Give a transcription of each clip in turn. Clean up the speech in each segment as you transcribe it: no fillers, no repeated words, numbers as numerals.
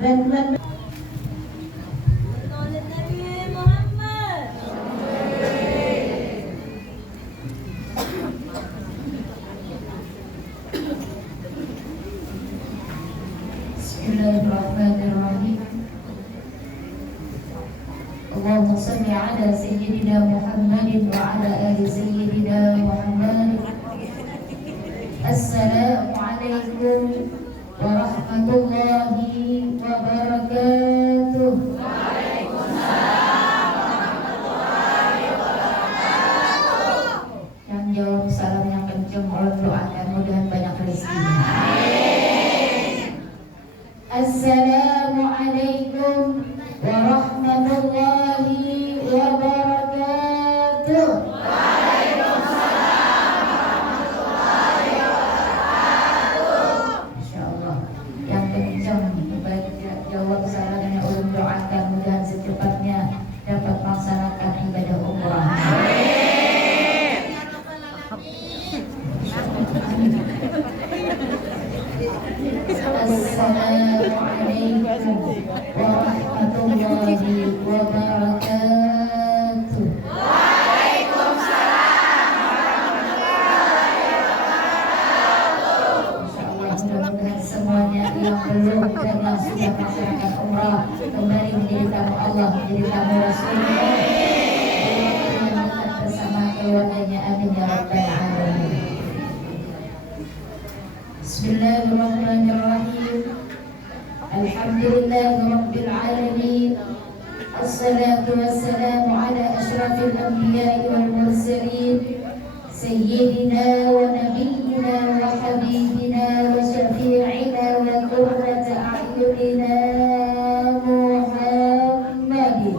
dan Bismillahirrahmanirrahim. Allahumma salli ala sayyidina Muhammadin wa ala ali sayyidina Muhammad. Assalamualaikum warahmatullahi wabarakatuh. Waalaikumsalam warahmatullahi wabarakatuh. Yang jawab salam yang kencang, Allah doakan mudah banyak rezekinya. Assalamualaikum warahmatullahi wabarakatuh. Waalaikumsalam warahmatullahi wabarakatuh. Insyaallah yang kencang baca jawab salamnya, ulun doakan mudah secepatnya dapat melaksanakan ibadah umrah. Assalamualaikum warahmatullahi wabarakatuh. Waalaikumsalam warahmatullahi wabarakatuh. Insyaallah mudah-mudahan semuanya yang belum dan yang sudah melaksanakan umrah kembali menjadi tamu Allah, menjadi tamu Rasulullah. Yang dekat bersama keluarganya, amin ya rabbal alamin. Bismillahirrahmanirrahim. Alhamdulillahi rabbil alamin. Assalatu wassalamu ala asyrafil anbiya'i wal mursalin sayyidina wa nabiyyina wa habibina wa syafi'ina wa qurrata a'yunina Muhammadin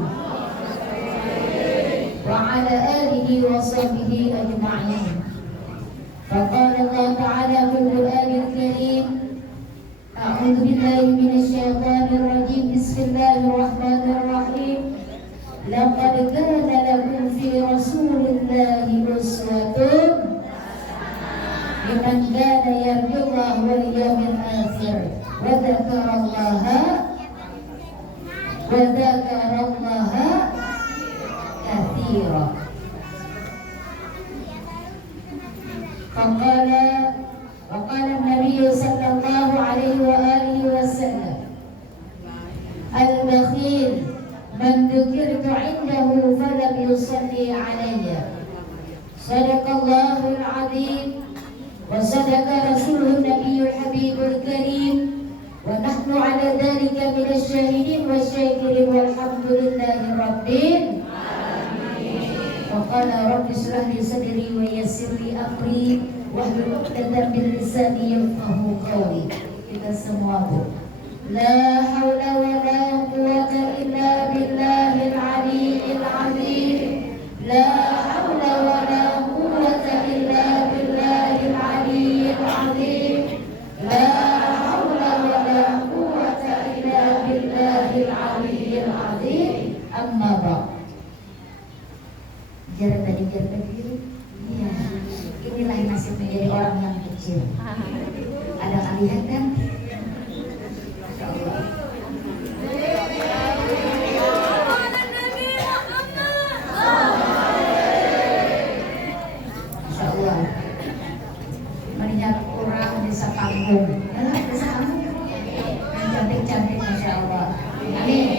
wa ala alihi wa sahbihi ajma'in. فقال الله تعالى في القرآن الكريم: أعوذ بالله من الشيطان الرجيم بسم الله الرحمن الرحيم لقد كان لكم في رسول الله أسوة لمن كان يرجو الله واليوم الآخر وذكر الله كثيرا. وقال النبي صلى الله عليه وآله وسلم: البخيل من ذكرت عنده فلم يصلي علي. صدق الله العظيم وصدق رسوله النبي الحبيب الكريم ونحن على ذلك من الشاهدين والشاكرين والحمد لله رب العالمين. وقال رب اشرح لي صدري ويسر لي امري wahlul 'uqdatam min lisani yafqahu qawli. Kita semua bu. La haula wa la quwwata illa billahil aliyyil azim. La haula wa la quwwata illa billahil aliyyil azim. La haula wa la quwwata illa billahil aliyyil azim. Amma ba'd. Jarang tadi iya. Inilah nasib menjadi orang yang kecil. Ada kalian kan? Masya Allah. Masya Allah. Melihat orang desa panggung. Desa panggung yang cantik-cantik, Masya Allah. Amin.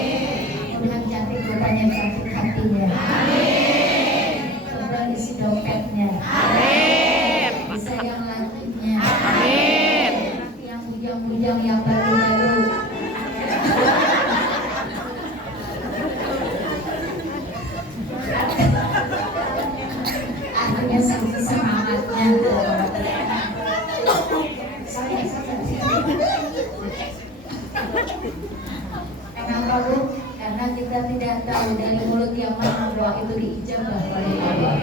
Mudah cantik rupanya, cantik hatinya. Amin. Coba isi dompetnya. Amin. Yang lakinya, amin. Yang bujang-bujang, yang baru-baru. Akhirnya semangatnya. Kenapa bu? Karena kita tidak tahu dari mulut yang mana doa itu diijabah oleh Allah.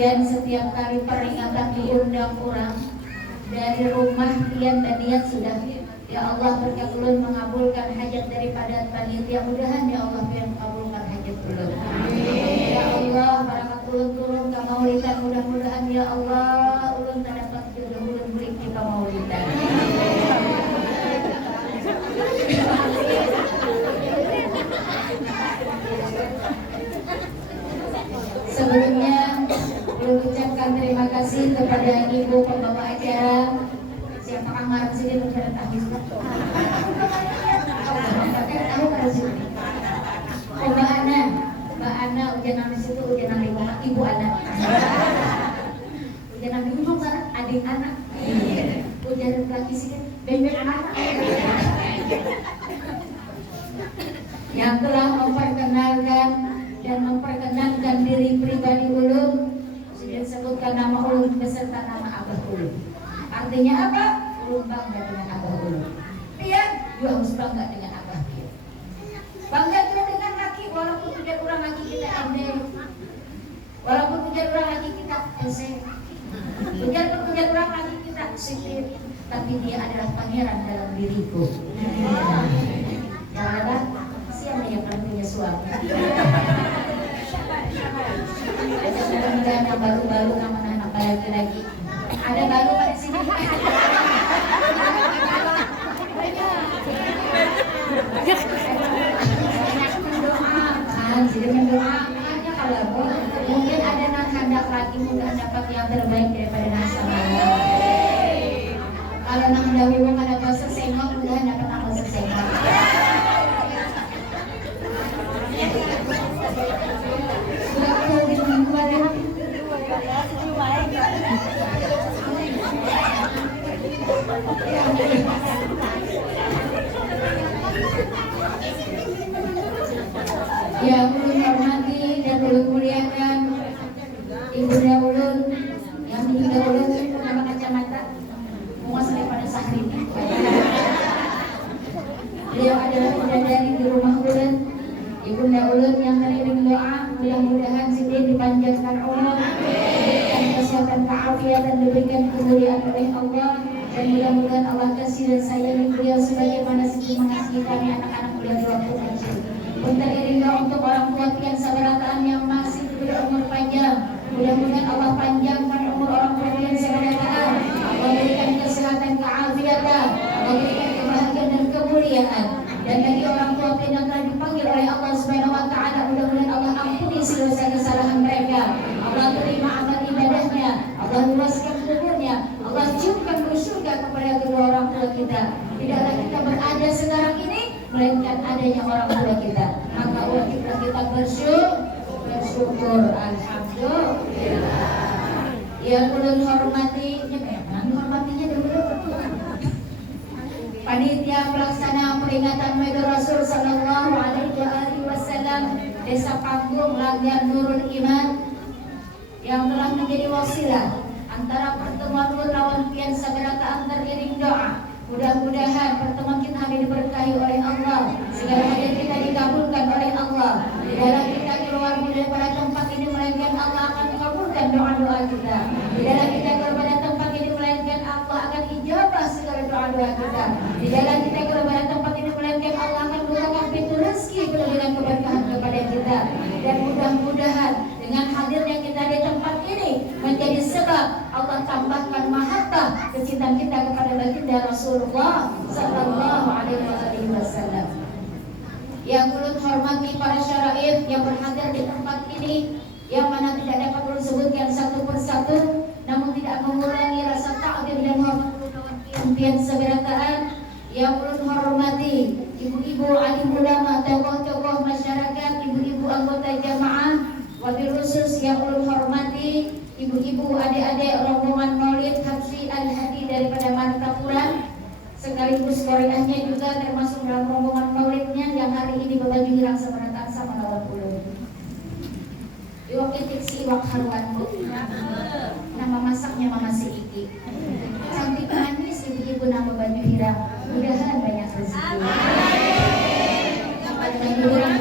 Pian setiap kali peringatan diundang orang dari rumah pian dan niat sudah, ya Allah berkat ulun mengabulkan hajat daripada panitia, mudahan ya Allah pian mengabulkan hajat ulun. Ya Allah barakat ulun turun ke maulidan, mudah-mudahan ya Allah ulun tak dapat jodoh ulun beli ke maulidan. Sebelumnya mengucapkan terima kasih kepada Ibu pembawa acara. Siapa kamar sini mendarat habis? Mbak Ana ujian nama situ ujian nama Ibu Ana. Ujian nama Ibu sana adik anak. Ujian laki sini bebek anak. Yang telah memperkenalkan dan memperkenalkan diri pribadi ulun, sudah disebutkan nama ulun beserta nama abah ulun. Artinya apa? Ulun bangga dengan abah ulun. Dia juga harus bangga dengan abah dia. Bangga juga dengan laki, walaupun tujuan orang laki kita MD, walaupun tujuan orang laki kita SC, tujuan orang laki kita sipil, tapi dia adalah pangeran dalam diriku. Karena siapa yang paling punya suami? Mudah-mudahan yang baru-baru anak lagi. Ada baru pada sini. Mendoakan, jadi mendoakannya kalau mungkin ada yang hendak lagi mudah dapat yang terbaik daripada nasa malam. Kalau nak mendahului ada bahasa sengok, mudah dapat bahasa sengok. Yang ulun hormati dan ulun muliakan ibunda ulun yang ibunda ulun nama kacamata muas daripada Sahrini. Beliau adalah bidadari di rumah ulun. Ibunda ulun yang mengirim doa mudah-mudahan Siti dipanjangkan umur, diberikan kesehatan keafiatan dan diberikan kemuliaan oleh Allah, dan mudah-mudahan Allah kasih dan sayangi beliau sebagaimana Siti mengasihi kami anak-anak beliau di waktu kecil. Punten iring doa untuk orang tua pian sabarataan yang masih diberi umur panjang. Mudah-mudahan Allah panjangkan umur orang tua pian sabarataan. Allah berikan kesehatan keafiatan, Allah berikan kebahagiaan dan kemuliaan. Dan bagi orang tua pian yang telah dipanggil oleh Allah Subhanahu wa taala, mudah-mudahan Allah ampuni segala kesalahan mereka. Allah terima amal ibadahnya, Allah luaskan kuburnya, Allah ciumkan surga kepada kedua orang tua kita. Tidaklah kita berada sekarang ini melainkan adanya orang tua kita. Maka wajiblah kita bersyukur. Alhamdulillah. Yang ulun hormati, hormatinya dulu. Panitia pelaksana peringatan Maulid Rasul sallallahu alaihi wasallam Desa Panggung Langgar Nurul Iman yang telah menjadi wasilah antara pertemuan lawan pian sabarataan teriring doa. Mudah-mudahan pertemuan kita hari diberkahi oleh Allah, segala hajat kita dikabulkan oleh Allah. Di dalam kita keluar daripada tempat ini melainkan Allah akan mengabulkan doa-doa kita. Di dalam kita keluar dari tempat ini melainkan Allah akan ijabah segala doa-doa kita. Di dalam kita keluar dari tempat ini melainkan Allah akan membukakan pintu rezeki dengan keberkahan kepada kita. Dan mudah-mudahan dengan hadirnya kita di tempat ini menjadi sebab Allah tambahkan mahabbah kecintaan kita kepada baginda Rasulullah sallallahu alaihi wasallam. Yang ulun hormati para syaraif yang berhadir di tempat ini, yang mana tidak dapat ulun sebutkan satu persatu, namun tidak mengurangi rasa takdir dan hormat impian seberataan. Yang ulun hormati ibu-ibu alim ulama, tokoh-tokoh masyarakat, ibu-ibu anggota jamaah, wabil khusus yang ulun hormati ibu-ibu, adik-adik rombongan Maulid Habsyi Al-Hadi daripada Martapuran, sekaligus koreahnya juga termasuk dalam rombongan Maulidnya yang hari ini berbaju hirang seberataan sama lawan ulun. Iwak itik si iwak haruanku. Nama masaknya Mama si Iki. Cantik manis ibu-ibu nama baju hirang. Mudahan banyak rezeki. Nama baju hirang.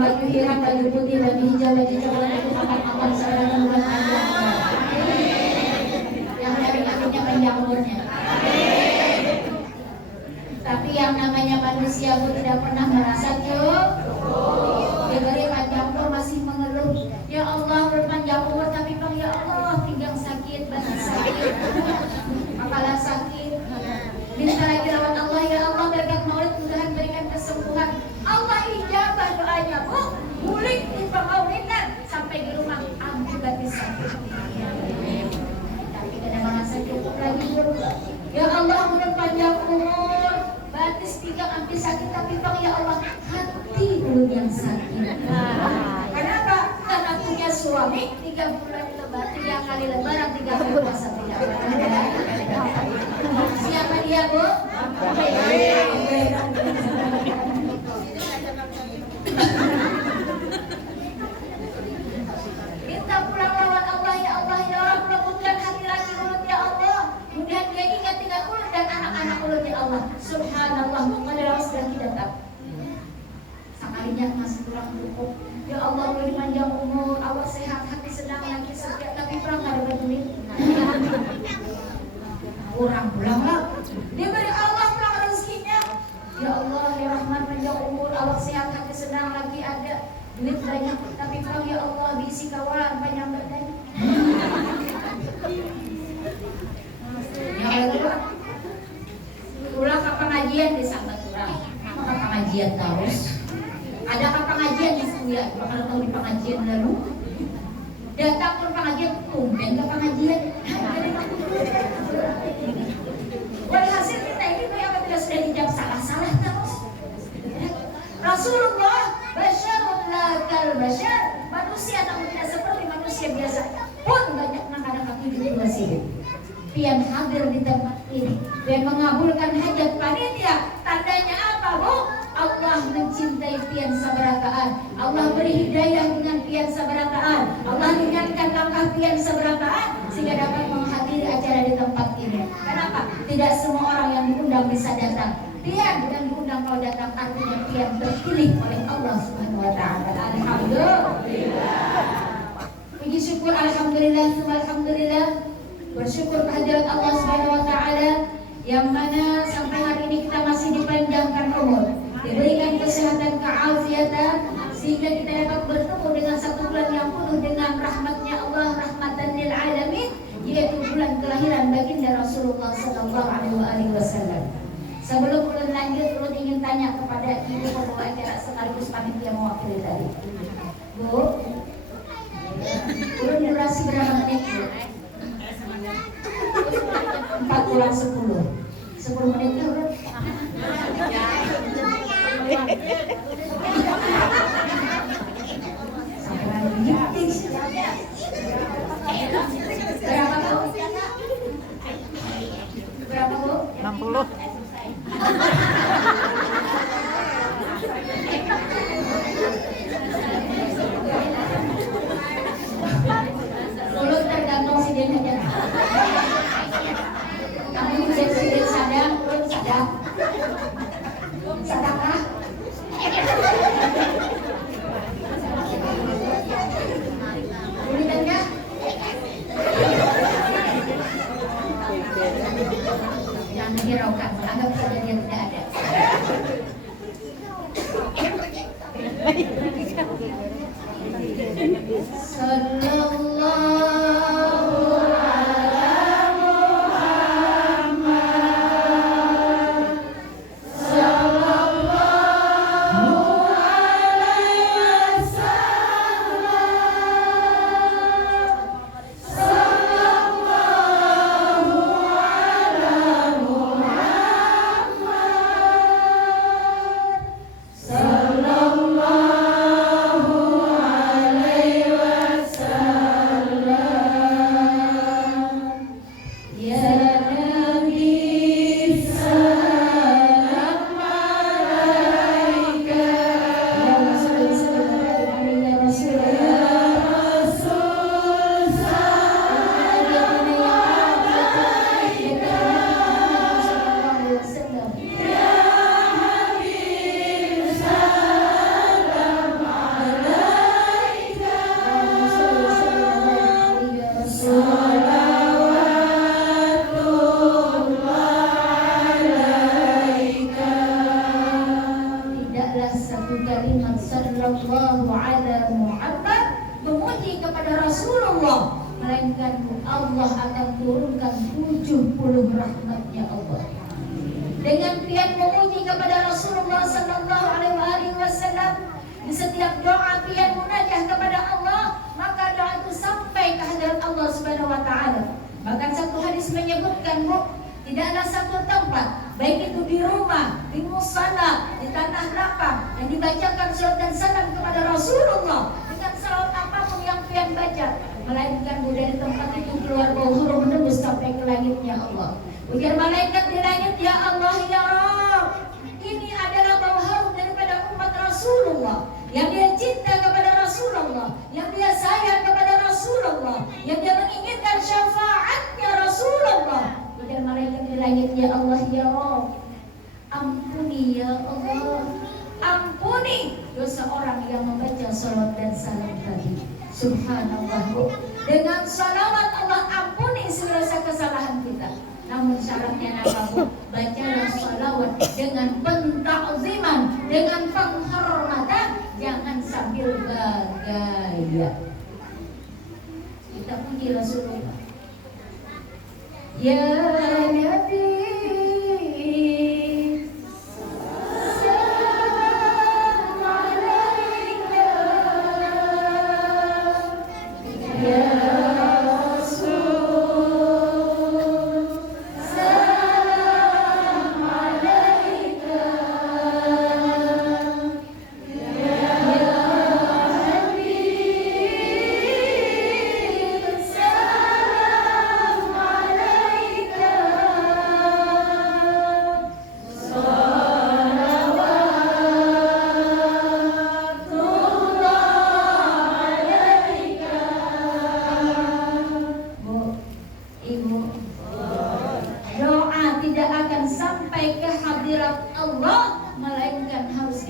Baju hirang, baju putih, baju hijau, baju coklat itu akan saudara bulan panjang. Yang dari akhirnya panjang umurnya. Tapi yang yang namanya manusia pun tidak pernah merasa cukup. Diberi panjang umur masih mengeluh, ya Allah berpanjang umur, tapi bang ya Allah pinggang sakit, badan sakit, kepala sakit. Minta lagi lewat Allah, ya Allah berkat maulid mudahan berikan kesembuhan. Allah ijabah doanya, bu, mulik di pemaulidan sampai di rumah ambil batis sakit. Tapi tidak merasa cukup lagi berubah. Ya Allah berpanjang umur, batis pinggang ambil sakit, tapi bang ya Allah hati belum yang sakit. Kenapa? Karena punya suami 3 bulan lebaran, 3 kali lebaran, 3 kali puasa tidak pernah. Siapa dia, Bu? Minta pulang lewat Allah, ya Allah, ya Allah, mudah-mudahan hati lagi ulut ya Allah, mudah dia ingat tinggal ulut dan anak-anak ulut ya Allah. Subhanallah, padahal sudah tidak tahu. Sekalinya masih kurang cukup. Ya Allah, beri panjang umur, Allah sehat, hati senang, lagi setia, tapi perang ada duit. Kurang pulang lah. Diberi Allah pulang rezekinya. Ya Allah, ya Rahman, panjang umur, Allah sehat, hati senang, lagi ada duit banyak, tapi pulang ya Allah diisi kawan panjang badan. Ya Allah, pulang ke pengajian di Sambat Turang, maka pengajian terus. Ada apa pengajian di Suya? Kalau tahu di pengajian lalu datang pun pengajian, tumben ke pengajian. Walhasil kita ini apa tidak sudah dijawab salah-salah terus. Rasulullah basyarun la kal basyar, manusia namun tidak seperti manusia biasa. Pun banyak kadang-kadang di masjid. Pian hadir di tempat ini dan mengabulkan hajat panitia. Tandanya apa, Bu? Allah mencintai pian sabarataan. Allah beri hidayah dengan pian sabarataan. Allah ringankan langkah pian sabarataan sehingga dapat menghadiri acara di tempat ini. Kenapa? Tidak semua orang yang diundang bisa datang. Pian yang diundang kalau datang artinya pian terpilih oleh Allah Subhanahu wa taala. Alhamdulillah. Puji syukur alhamdulillah, alhamdulillah. Bersyukur kehadirat Allah Subhanahu wa taala yang mana sampai hari ini kita masih dipanjangkan umur, diberikan kesehatan, keafiatan, sehingga kita dapat bertemu dengan 1 bulan yang penuh dengan rahmatnya Allah, rahmatan lil alamin, yaitu bulan kelahiran baginda Rasulullah sallallahu alaihi wasallam. Sebelum ulun lanjut, ulun ingin tanya kepada ibu pembawa acara sekaligus panitia mewakili tadi. Bu, ulun durasi berapa menit, Bu? 4:10 menit ya, ulun. Berapa, Bu? 60. Mulut tergantung siden aja. Kamu siden sadang, mulut sadang. Sadakah? Bulitannya? Jangan hiraukan, anggap saja dia tidak ada. Sallallahu sallallahu ala Muhammad, memuji kepada Rasulullah, melainkan Allah akan turunkan 70 rahmatnya Allah. Dengan pian memuji kepada Rasulullah sallallahu alaihi wasallam, di setiap doa pian munajah kepada Allah, maka doa itu sampai ke hadirat Allah Subhanahu wa taala. Bahkan satu hadis menyebutkan, Bu, tidaklah satu tempat, baik itu di rumah, di musala, di tanah lapang, yang dibacakan salat dan salam kepada Rasulullah dengan salawat apapun yang pian baca, melainkan dari tempat itu keluar bau harum menembus sampai ke langitnya Allah. Ujar malaikat di langit, ya Allah, ya Rabb, ini adalah bau harum daripada umat Rasulullah, yang dia cinta kepada Rasulullah, yang dia sayang kepada Rasulullah, yang dia menginginkan syafaatnya Rasulullah. Ujar malaikat di langit, ya Allah, ya Rabb, ampuni ya Allah, ampuni dosa orang yang membaca salawat dan salam tadi. Subhanallah, Bu. Dengan salawat Allah ampuni segala kesalahan kita. Namun syaratnya apa, Bu? Bacalah salawat dengan pentakziman, dengan penghormatan, jangan sambil bergaya. Kita puji Rasulullah. Ya Nabi,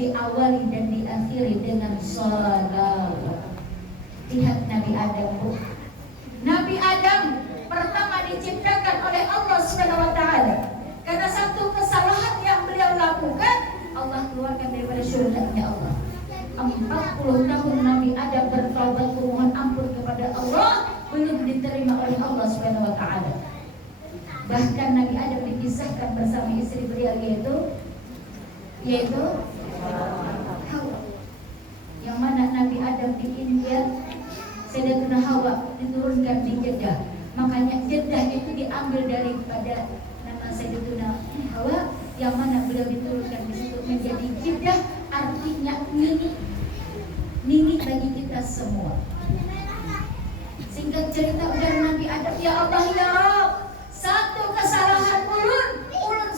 diawali dan diakhiri dengan salawat. Lihat Nabi Adam, Bu. Nabi Adam pertama diciptakan oleh Allah Subhanahu wa taala. Karena satu kesalahan yang beliau lakukan, Allah keluarkan daripada syurga-Nya Allah. 40 tahun Nabi Adam bertaubat memohon ampun kepada Allah, belum diterima oleh Allah Subhanahu wa taala. Bahkan Nabi Adam dipisahkan bersama istri beliau yaitu Hawa. Yang mana Nabi Adam di India, Sayyidatuna Hawa diturunkan di Jeddah. Makanya Jeddah itu diambil daripada nama Sayyidatuna Hawa, yang mana beliau diturunkan di situ menjadi Jeddah, artinya nini bagi kita semua. Singkat cerita udah Nabi Adam, ya Allah ya Rabb, satu kesalahan ulun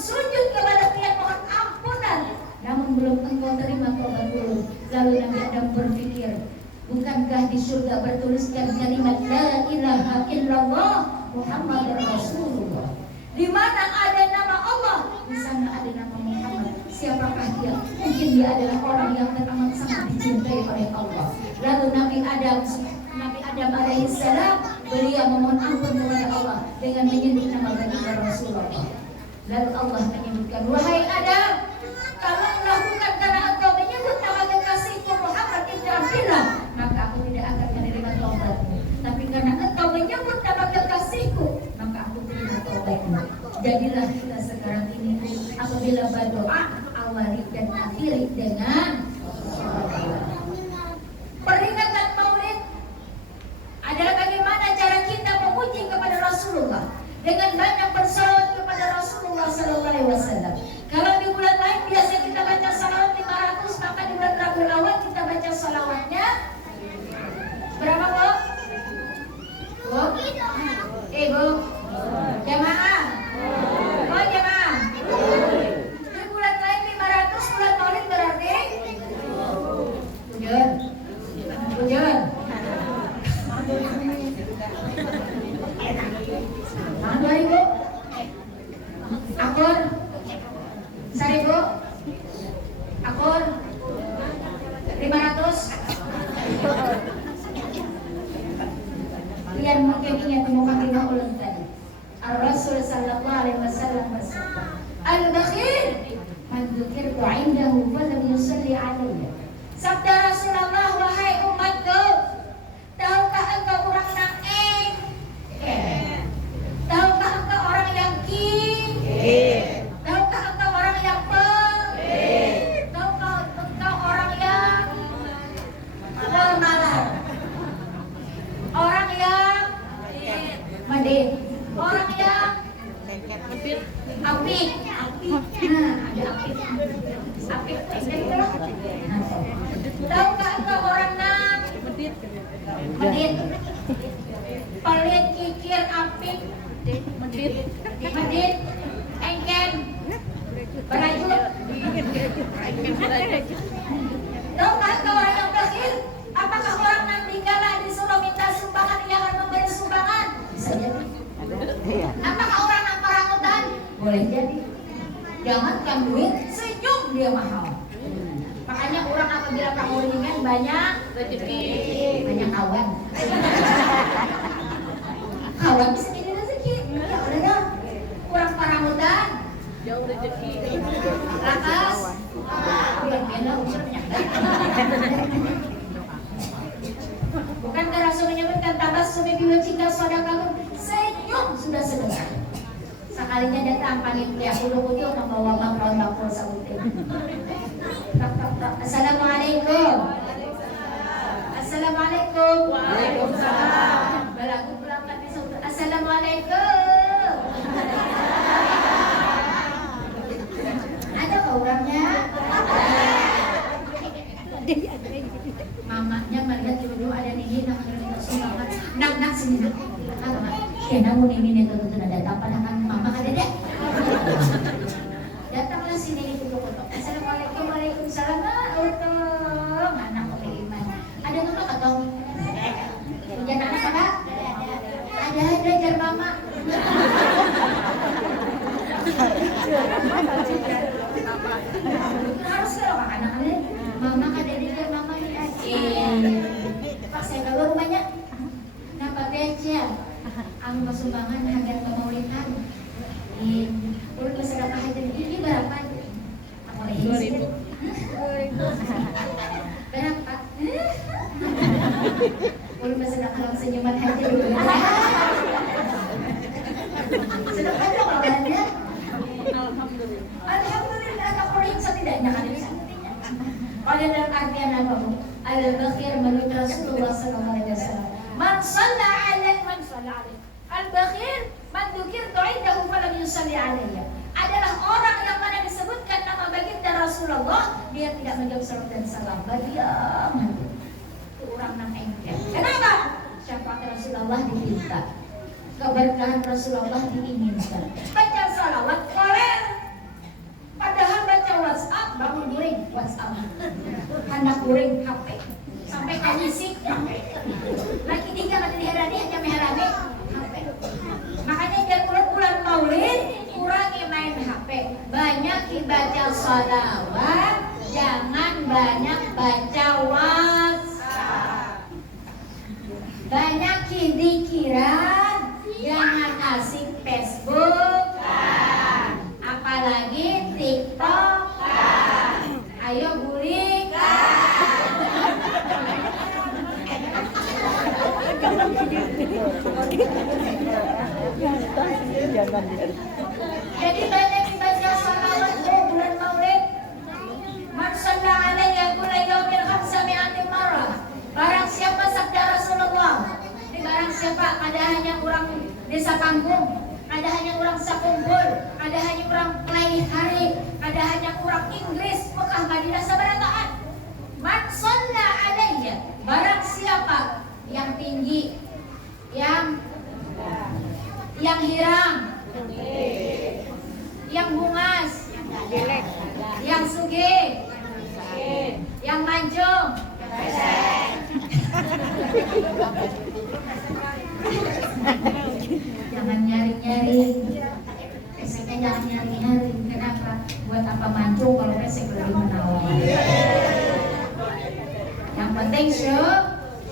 sujud kepada Dia mohon ampunan, namun belum engkau terima taubat ulun. Lalu Nabi Adam berpikir, bukankah di surga bertuliskan kalimat la ilaha illallah Muhammad Rasulullah? Di mana ada nama Allah, di sana ada nama Muhammad. Siapakah dia? Mungkin dia adalah orang yang teramat sangat dicintai oleh Allah. Lalu Nabi Adam alaihissalam, beliau memohon ampun kepada Allah dengan menyebut nama baginda Rasulullah. Lalu Allah menyebutkan, wahai Adam, kalau melakukan karena engkau menyebut nama kekasihku Muhammad ibn Abdillah, maka aku tidak akan menerima taubatmu. Tapi karena engkau menyebut nama kekasihku, maka aku terima taubatmu. Jadilah kita sekarang ini apabila berdoa, awali dan akhiri dengan peringatan Maulid adalah bagaimana cara kita memuji kepada Rasulullah dengan banyak bersalawat kepada Rasulullah sallallahu alaihi wasallam. Kalau di bulan lain biasa kita baca salawat 500, maka di bulan Rabiul Awal kita baca salawatnya berapa, Bu? Bu? Bu? Jamaah? Oh, jamaah? Di bulan lain 500, bulan Maulid berarti? Bujur? Bujur? Mana 2000? Akur? 1000? Akur? 500? Lian mungkin ingat mukaddimah ulun tadi. Ar-Rasul sallallahu alaihi wasallam bersabda, Al-bakhil man dzukirtu 'indahu wa lam yusalli 'alayya. Sabda Rasulullah, wahai umatku, tahukah engkau orang yang tahukah engkau orang yang tahukah engkau orang yang tahukah engkau orang yang malas, orang yang medit, orang yang apik. Ada apik tahukah engkau orang yang medit, pelit, kikir, apik, medit, engken, berajut. Tahukah engkau orang yang bakhil? Apakah orang yang tinggalan disuruh minta sumbangan yang akan memberi sumbangan? Bisa jadi. Apakah orang yang parangutan? Boleh jadi. Jangankan duit, senyum dia mahal. Makanya orang apabila pengulingan banyak rezeki, banyak kawan. Kawan bisa jadi rezeki. Ya udah dong. Kurang parangutan, jauh rezeki. Lantas, yang bela usir penyakit. Bukankah Rasul menyebutkan tabassum bi wajhika shadaqah? Senyum sudah sedekah. Sekalinya datang panitia ulu-ulu membawa bakul sautin. Assalamualaikum. Assalamualaikum. Waalaikumsalam. Balagu pelanggan di sautin. Assalamualaikum. Ada orangnya? Mamanya melihat dulu ada nih nak sumbangan. Nak sini nak. Namun ini tuh datang padahal mama ada deh. Datanglah sini foto-foto. Assalamualaikum, waalaikumsalam. Untung anak beriman. Ada tuh atau punya anak apa? Ada belajar mama. Harus kalau anak-anak mama ada belajar mama nih. Pak saya keluar rumahnya. Napa beca? Ang masumbangan hanggang kemaulitan. Ulun masyarakat hadir ini berapa? Aku lagi 2.000. Berapa? Ulun masyarakat kalau senyuman hadir. Sedekah dong kabarnya. Alhamdulillah. Alhamdulillah aku yang setidaknya hadir santinya. Oleh dalam artian apa? Al-bakhir menurut Rasulullah SAW. Man shalla alaihi man shalla alaihi. Al-bakhir man dzukirtu indahu falam yusalli alayya. Adalah orang yang mana disebutkan nama baginda Rasulullah, dia tidak menjawab salam dan salam. Badiam. Itu orang nang engkel. Kenapa? Syafaat Rasulullah diminta. Keberkahan Rasulullah diinginkan. Baca salawat koler. Padahal baca WhatsApp bangun guring WhatsApp. Anak guring HP. Sampai kanyisik lagi tiga kali diherani hanya meherani HP. Makanya jangan bulan Maulid kurangi main HP, banyak dibaca sholawat, jangan banyak baca WhatsApp. Banyak zikiran, jangan asik Facebook, apalagi TikTok. Ayo guling. Jadi banyak dibaca salawat bulan Maulid. Man shalla alayya kulla yawmin 500 marrah. Barang siapa sabda Rasulullah. Ini barang siapa? Ada hanya orang desa kampung, ada hanya orang sakumpul, ada hanya orang kelaih hari, ada hanya orang Inggris, Mekah, Madinah, sabarataan. Man shalla alayya. Barang siapa yang tinggi, yang hirang, yang bungas, yang sugih, yang mancung, jangan nyari-nyari. Eseknya jangan nyari-nyari. Kenapa? Buat apa mancung kalau esek lebih menawan? Yang penting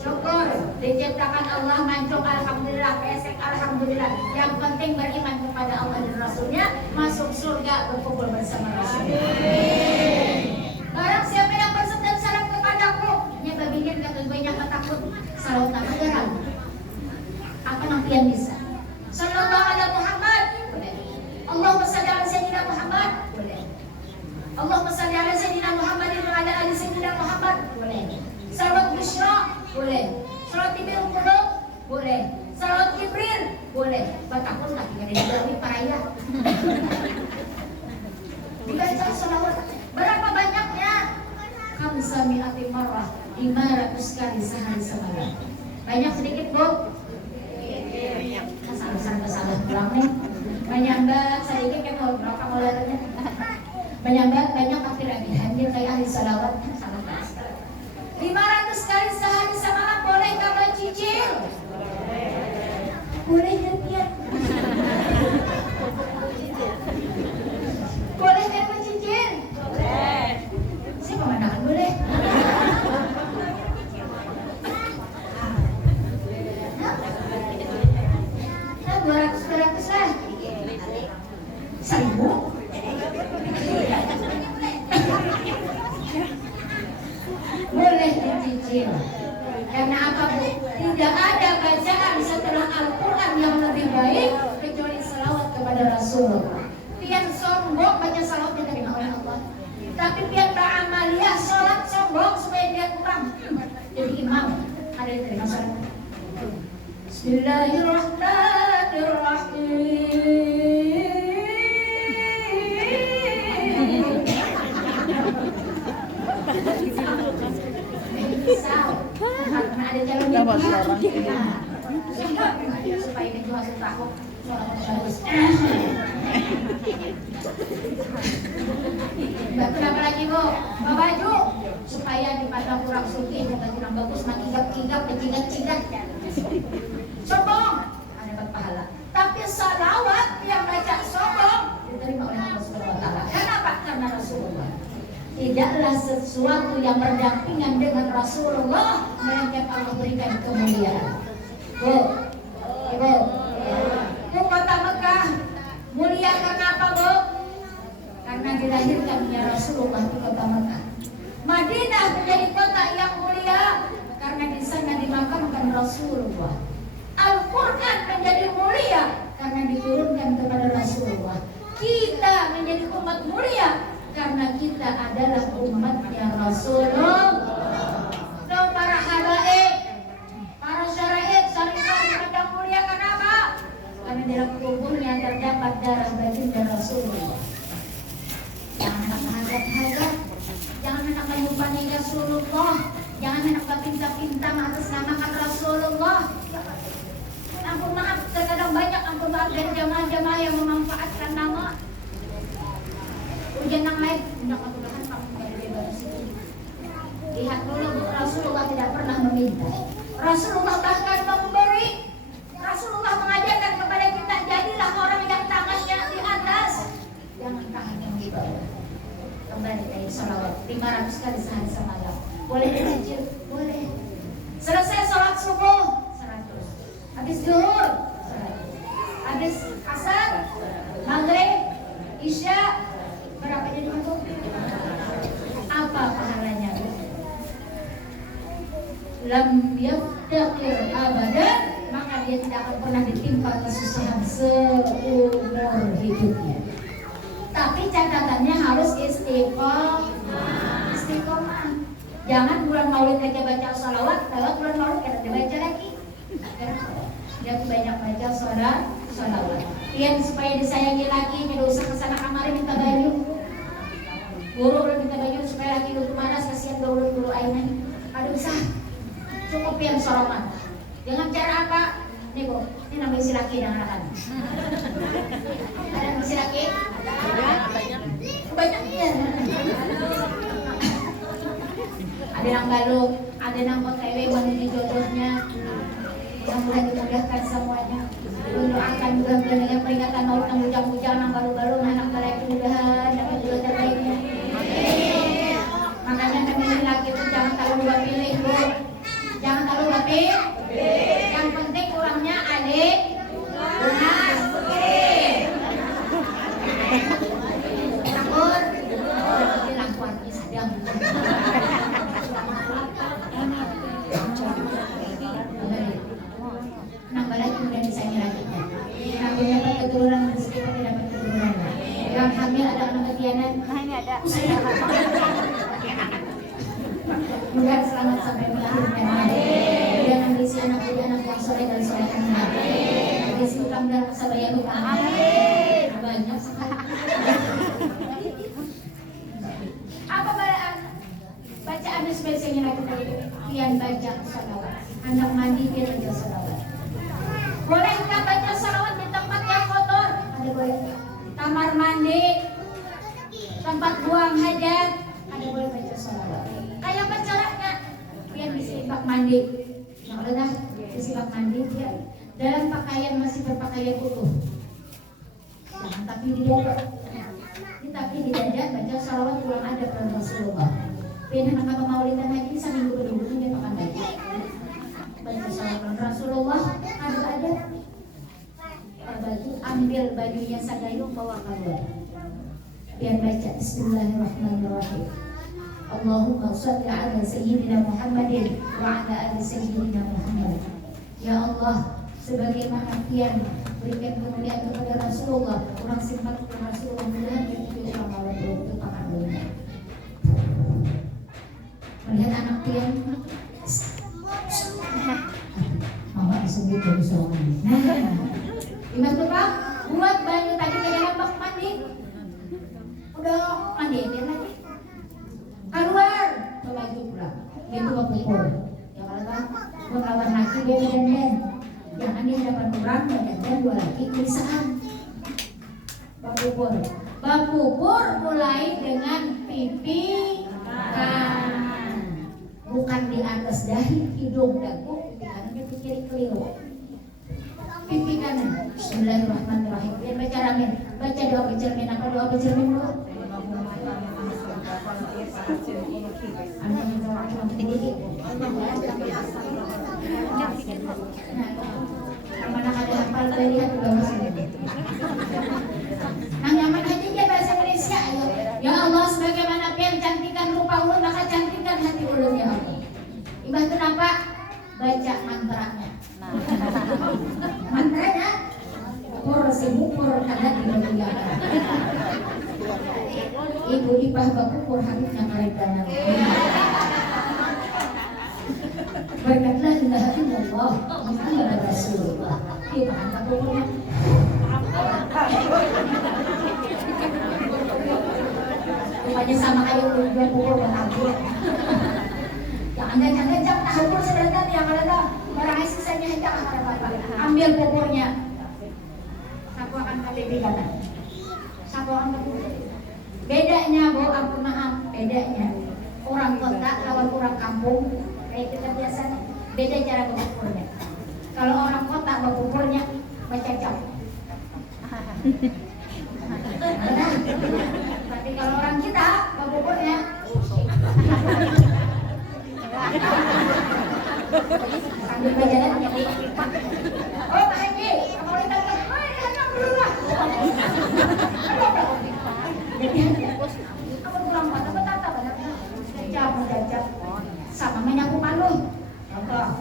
syukur. Diciptakan Allah mancung, alhamdulillah. Esek, alhamdulillah. Yang penting beriman kepada Allah dan Rasulnya, masuk surga berkumpul bersama Rasulnya. Barang siapa yang bersedekah salam kepada ala sayyidina Muhammadin wa ala ali sayyidina Muhammad, boleh. Salawat Busyra, boleh. Salawat Ibril Qulub, boleh. Salawat Jibril, boleh. Batakun lah, tidak ada di paraya. Dibaca salawat berapa banyaknya? Khamsa mi'ati marrah, 500 kali sehari semalam. Banyak sedikit, Bu? Salah pulang nih. Banyak mbak, sedikit kan mau berapa mulanya? Banyak mbak, banyak akhir lagi hamil kayak ahli salawat. 500 kali sehari semalam boleh kamu cicil? Boleh ya? Boleh kan mencicil? Boleh. Saya pemandangan boleh. Nah, 200 lah. 1.000. Boleh dicicil. Karena apa, Bu? Tidak ada bacaan setelah Al-Quran yang lebih baik kecuali salawat kepada Rasulullah. Pian sombong baca salawat diterima oleh Allah. Tapi pian beramaliyah sholat sombong supaya dia kurang jadi imam, ada yang terima salawat. Bismillahirrahmanirrahim. Karena ada jalan yang supaya dia hasil takut suara bagus. Kenapa lagi, Bu? Bawa baju supaya dipandang kurang suci, baju yang bagus, mengigap-igap, bercigat-cigat. Sombong, ada dapat pahala. Tapi salawat yang baca sombong diterima oleh Allah Subhanahu wa taala. Kenapa? Karena Rasulullah. Tidaklah sesuatu yang berdampingan dengan Rasulullah melainkan Allah berikan kemuliaan. Bu, Ibu, Bu, kota Mekah mulia karena apa, Bu? Karena dilahirkannya Rasulullah di kota Mekah. Madinah menjadi kota yang mulia karena di sana dimakamkan Rasulullah. Al-Quran menjadi mulia karena diturunkan kepada Rasulullah. Kita menjadi umat mulia karena kita adalah umatnya Rasulullah. No, para habaib, para syaraid, syarifah pada mulia karena apa? Karena dalam tubuhnya terdapat darah baginda Rasulullah. Jangan hendak menghadap-hadap, jangan hendak menyumpani Rasulullah, jangan hendak berpinta-pintang atas namakan Rasulullah. Ampun maaf, terkadang banyak ampun maaf dari jamaah-jamaah yang memanfaatkan nama. Ujian yang lain, mudah-mudahan kamu tidak bebas itu. Lihat dulu, Rasulullah tidak pernah meminta. Rasulullah bahkan memberi. Rasulullah mengajarkan kepada kita, jadilah orang yang tangannya di atas, jangan tangannya di bawah. Kembali dari salawat 500 kali sehari semalam. Boleh dicicil? Boleh. Selesai sholat subuh 100. Habis zuhur 100. Habis asar, maghrib, isya, berapa jadi masuk? Apa pahalanya? Lam yaftaqir abadan, maka dia tidak akan pernah ditimpa kesusahan seumur hidupnya. Tapi catatannya harus istiqomah. Istiqomah. Jangan bulan Maulid aja baca salawat, lewat bulan Maulid kita baca lagi. Dia banyak baca salawat. Yang supaya disayangi lagi, tidak usah kesana kamar minta baju. Guru minta baju supaya lagi dulu manas, kasihan dulu airnya. Ada usah. Cukup yang soroman. Dengan cara apa? Nih, Bu, ini namanya isi laki dengan anak. Ada isi laki? Banyak ya. Ada yang baluk, ada yang OTW menuju jodohnya. Mudah-mudahan dimudahkan semuanya. Dulu akan juga dengan peringatan maulid yang bujang-bujang, yang baru-baru, anak laki mudahan dapat juga terbaiknya. Makanya namanya laki itu jangan terlalu dua pilih, Bu. Jangan terlalu dua pilih. Yang penting kurangnya adik, lunas, takut, dilakukan sadang. Nambah lagi kemudian disayangi lagi. Nabi dapat keturunan, rezeki dapat keturunan. Yang hamil ada anak ketianan. Nah, ini ada. Mudah-mudahan selamat sampai melahirkan. Mudah-mudahan berisi anak jadi anak yang soleh dan solehahnya. Berisi utang dan sabayang utang. Banyak sekali. Apa bacaan spesialnya lagi pian baca salawat. Anak mandi pian baca salawat. Bolehkah baca salawat di tempat yang kotor? Ada boleh. Kamar mandi, tempat buang hajat, ada boleh baca salawat. Kayak apa caranya? Pian di sibak mandi. Nah, udah di sibak mandi dia dalam pakaian masih berpakaian utuh. Jangan tapi di dada. Tapi di dada baca salawat ulang ada pada Rasulullah. Pian anak maulidan haji seminggu berikutnya dia makan baca. Baca salawat Rasulullah ada baju, ambil bajunya sagayung bawa keluar. Biar baca Bismillahirrahmanirrahim. Allahumma shalli ala sayyidina Muhammadin wa ala ali sayyidina Muhammad. Ya Allah, sebagaimana pian berikan kemuliaan kepada Rasulullah, orang simpan kepada Rasulullah mudah itu sama itu pakai dunia. Melihat anak pian, mama disebut dari seorang. Gimana tuh Pak? Buat banyu tadi kayak bak mandi. Udah mandi dia lagi. Keluar, baju pulang. Dia tuh pukul. Ya kalau Pak, melawan laki dia dan jangan di hadapan orang dan dua laki tulisan. Bapupur mulai dengan pipi kanan. Bukan di atas dahi, hidung, dagu, pipi kanannya pipi kiri keliru. Pipi kanan. Bismillahirrahmanirrahim. Dia baca ramin. Baca doa bercermin. Apa doa bercermin dulu? Anda minta waktu sedikit. Mana ada hafal lihat juga masih. Nang nyaman aja dia bahasa Indonesia. Ayo. Ya Allah, sebagaimana pian cantikan rupa ulun, maka cantikan hati ulun ya Allah. Ibah itu apa? Baca mantranya. Mantranya pur sibupur kada dibagian. Ibu ibah bakupur harusnya mereka. Berkatlah indah Allah Muhammad Rasulullah. Ibu angkat pupurnya. Rupanya sama kayak dua pupur dan ampun. Jangan jam tak pupur sebentar yang ada barang sisanya hendak apa-apa. Ambil pupurnya. Sapu akan KTP kata. Sapu akan KTP. Bedanya Bu, ampun maaf, bedanya orang kota lawan orang kampung kayak kita biasanya beda cara berpupurnya. Kalau orang kota berpupurnya baca jam. Benar. Tapi kalau orang kita berpupurnya sambil berjalan jadi oh Pak Haji, kamu lihat kan? Oh ini hanya berubah. Kamu pulang kota betapa benar? Jajab sama menyapu palu. Apa?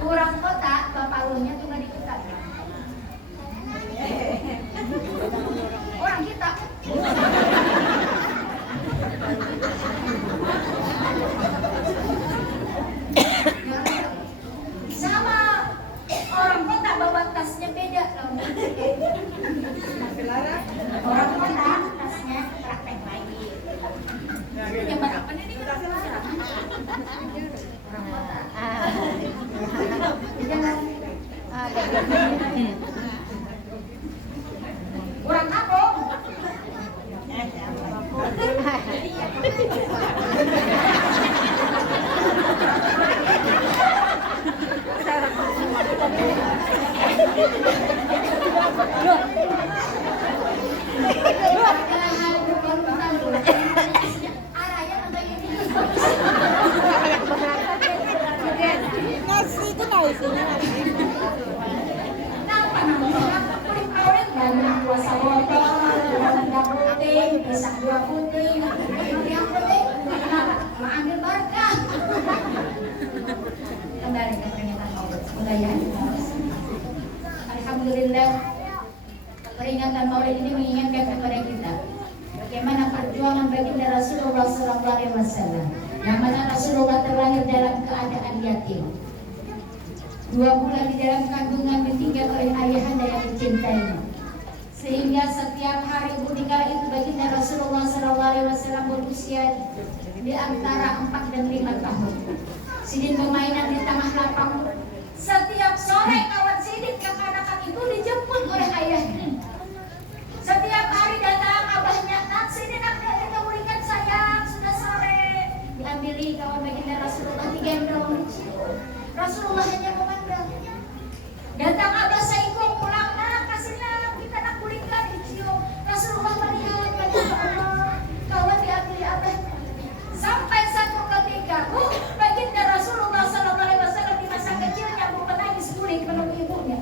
Kurang kota, palunya tuh nggak dikutak. Orang kita. Sama orang kota bawa tasnya beda loh. Orang kota tasnya praktek lagi. Yang berapa nih? Orang kota. Jangan. Orang kampung. Nasi itu nasinya. Puasa botol, putih, pisang dua putih, yang putih, ambil berkah. Kembali ke peringatan Maulid, budaya. Alhamdulillah, peringatan Maulid ini mengingatkan kepada kita Bagaimana perjuangan baginda Rasulullah SAW, yang mana Rasulullah terlahir dalam keadaan yatim. 2 bulan di dalam kandungan ditinggal oleh ayahanda yang dicintainya. Sehingga setiap hari ketika itu baginda Rasulullah SAW berusia di antara 4 dan 5 tahun. Sidin bermainan di tengah lapang. Setiap sore kawan Sidin yang anak-anak itu dijemput oleh ayahnya. Setiap hari datang abahnya, nak sini nak kamu ikan sayang, sudah sore. Diambil kawan baginda Rasulullah, digendong. Rasulullah hanya memandang. Datang abah seikung pulang, nak kasih nak kita nak kulitkan dicium. Rasulullah melihat baginda Allah, kawan diambil abahnya. Sampai satu ketika, baginda Rasulullah SAW di masa kecilnya menangis kulit menunggu ibunya.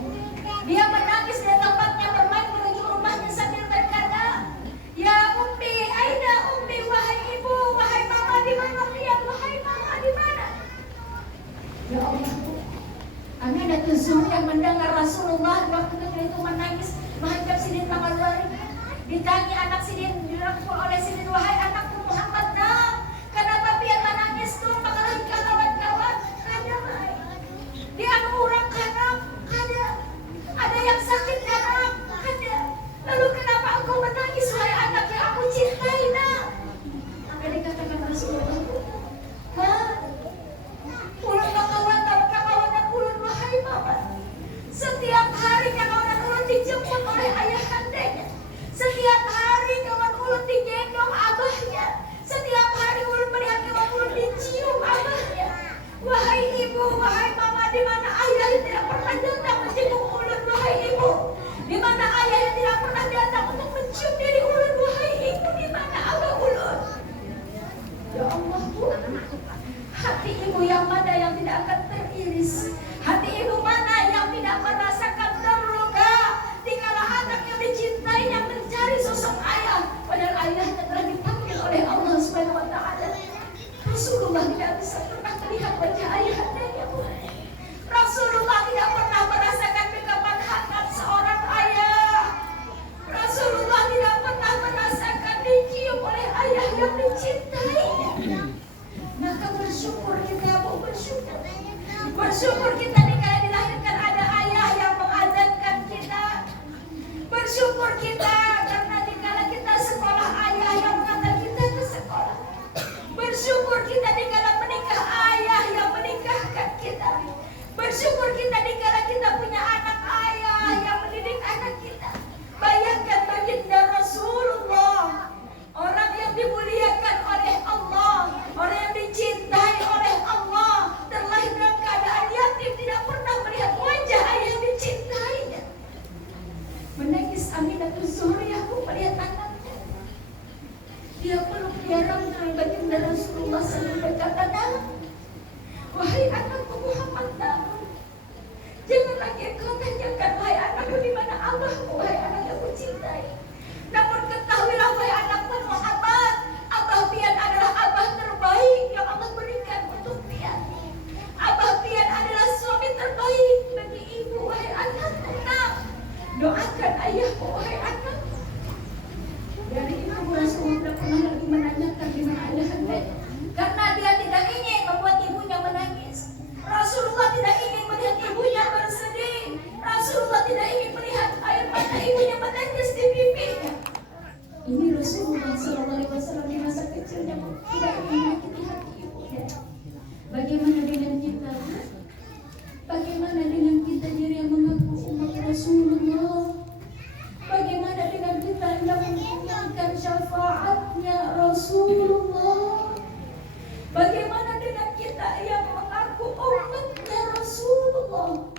Dia menangis di tempatnya bermain menuju rumahnya sambil berkata, ya ummi, aina ummi, wahai ibu, wahai mama di mana dia, wahai mama di mana? Ya Allah, Aminatul Zuhra yang mendengar Rasulullah waktu itu menangis menghadap Sidin Tamalwari. Ditanya anak Sidin, dirangkul oleh Sidin, wahai anakku Muhammad, nah, kenapa dia menangis tuh? Makalah kawan-kawan, ada baik. Di anu orang kanak, ada yang sakit kanak, ada. Lalu kenapa engkau menangis, wahai anak yang aku cintai, nak? Maka dikatakan Rasulullah, hah? Ulun kawan dan ulun wahai mama. Setiap hari kawan ulun dijemput oleh ayahandanya. Setiap hari kawan ulun digendong abahnya. Setiap hari ulun melihat kawan ulun dicium abahnya. Wahai ibu, wahai mama, di mana ayah yang tidak pernah datang menjenguk ulun, wahai ibu? Di mana ayah yang tidak pernah datang untuk mencium diri ulun, wahai ibu? Di mana abah ulun? Ya Allah, Bu. Hati ibu yang mana yang tidak akan teriris? Hati ibu mana yang tidak merasakan terluka dikala anak yang dicintainya mencari sosok ayah, padahal ayahnya telah dipanggil oleh Allah Subhanahu wa taala. Rasulullah tidak bisa pernah melihat wajah ayahandanya. Rasulullah tidak pernah merasakan dekapan hangat seorang ayah. Rasulullah tidak pernah merasakan dicium oleh ayah yang dicintainya. Maka bersyukur kita, Bu, bersyukur. Bersyukur kita dikala dilahirkan ada ayah yang mengajarkan kita. Bersyukur kita karena dikala kita sekolah ayah yang mengantar kita ke sekolah. Bersyukur kita dikala menikah ayah yang menikahkan kita. Bersyukur kita dikala kita punya anak ayah yang mendidik anak kita. Bayangkan baginda Rasulullah, orang yang dimuliakan oleh Allah, orang yang dicintai oleh Allah, terlahir dalam keadaan yatim, tidak pernah melihat wajah ayah yang dicintainya. Menangis Aminatul Zuhra melihat anaknya. Dia peluk, dia rangkul baginda Rasulullah sambil berkata, nah, wahai anakku Muhammad, nah, jangan lagi engkau tanyakan, wahai anakku, di mana abahmu, wahai anak yang ku cintai. Namun ketahuilah, wahai anakku Muhammad, abah pian adalah abah terbaik yang Allah berikan untuk pian. Abah pian adalah suami terbaik bagi ibu, wahai anakku. Nah, doakan ayahmu, wahai anak. Dari itu Rasulullah tidak pernah lagi menanyakan di mana ayahandanya, karena dia tidak ingin membuat ibunya menangis. Rasulullah tidak ingin melihat ibunya bersedih. Rasulullah tidak ingin melihat air mata ibunya menangis di pipinya. Ini Rasulullah SAW di masa kecilnya tidak ingin menyakiti hati ibunya. Bagaimana dengan kita? Bagaimana dengan kita diri yang mengaku umat Rasulullah? Bagaimana dengan kita yang menginginkan syafaatnya Rasulullah? Bagaimana dengan kita yang mengaku umatnya Rasulullah?